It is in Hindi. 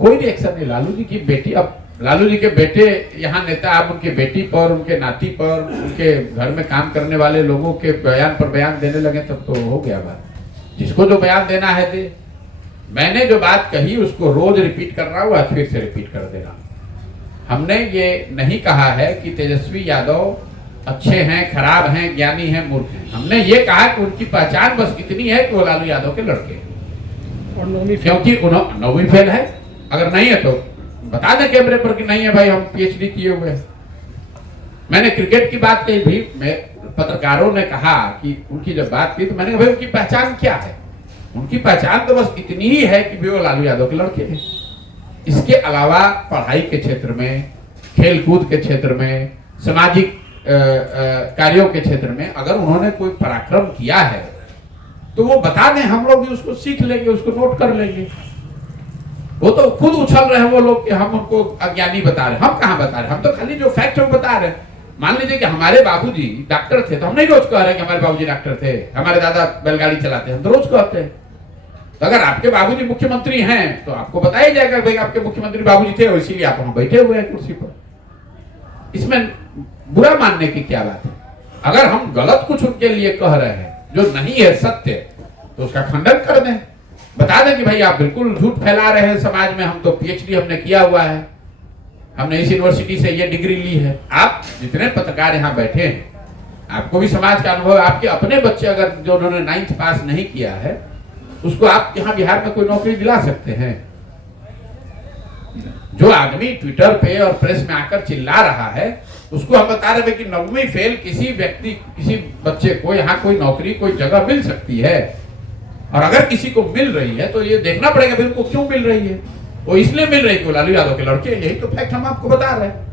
कोई रिएक्शन नहीं। लालू जी की बेटी, अब लालू जी के बेटे यहाँ नेता, आप उनकी बेटी पर, उनके नाती पर, उनके घर में काम करने वाले लोगों के बयान पर बयान देने लगे, तब तो हो गया बात। जिसको जो बयान देना है दे। मैंने जो बात कही उसको रोज रिपीट कर रहा हूँ, आज फिर से रिपीट कर दे रहा हूँ। हमने ये नहीं कहा है कि तेजस्वी यादव अच्छे हैं, खराब हैं, ज्ञानी हैं, मूर्ख हैं। हमने ये कहा कि उनकी पहचान बस इतनी है कि वो लालू यादव के लड़के हैं, और क्योंकि उन्होंने 9वीं फेल है। अगर नहीं है तो बता दें कैमरे पर कि नहीं है भाई, हम पीएचडी किए हुए हैं। मैंने क्रिकेट की बात कही भी, पत्रकारों ने कहा कि उनकी जब बात की तो मैंने कहा भाई उनकी पहचान क्या है? उनकी पहचान तो बस इतनी ही है कि वो लालू यादव के लड़के हैं। इसके अलावा पढ़ाई के क्षेत्र में, खेलकूद के क्षेत्र में, सामाजिक कार्यों के क्षेत्र में अगर उन्होंने कोई पराक्रम किया है तो वो बता दें, हम लोग भी उसको सीख लेंगे, उसको नोट कर लेंगे। वो तो खुद उछल रहे हैं वो लोग कि हम उनको अज्ञानी बता रहे हैं। हम कहाँ बता रहे हैं? हम तो खाली जो फैक्ट है वो बता रहे हैं। मान लीजिए कि हमारे बाबूजी डॉक्टर थे तो हम नहीं रोज कह रहे कि हमारे बाबूजी डॉक्टर थे, हमारे दादा बैलगाड़ी चलाते हैं, हम तो रोज कहते हैं। तो अगर आपके बाबूजी मुख्यमंत्री हैं तो आपको बताया जाएगा भाई आपके मुख्यमंत्री बाबूजी थे, इसीलिए आप वहां बैठे हुए हैं कुर्सी पर। इसमें बुरा मानने की क्या बात है? अगर हम गलत कुछ उनके लिए कह रहे हैं जो नहीं है सत्य, तो उसका खंडन कर दें, बता दें कि भाई आप बिल्कुल झूठ फैला रहे हैं समाज में, हम तो पीएचडी हमने किया हुआ है, हमने इस यूनिवर्सिटी से ये डिग्री ली है। आप जितने पत्रकार यहाँ बैठे हैं, आपको भी समाज का अनुभव, आपके अपने बच्चे अगर जो उन्होंने 9th पास नहीं किया है उसको आप यहाँ बिहार में कोई नौकरी दिला सकते हैं? जो आदमी ट्विटर पे और प्रेस में आकर चिल्ला रहा है उसको हम बता रहे हैं कि 9वीं फेल किसी व्यक्ति, किसी बच्चे को यहाँ कोई नौकरी, कोई जगह मिल सकती है। और अगर किसी को मिल रही है तो ये देखना पड़ेगा फिर उनको क्यों मिल रही है। वो इसलिए मिल रही है कि लालू यादव के लड़के, यही तो फैक्ट हम आपको बता रहे हैं।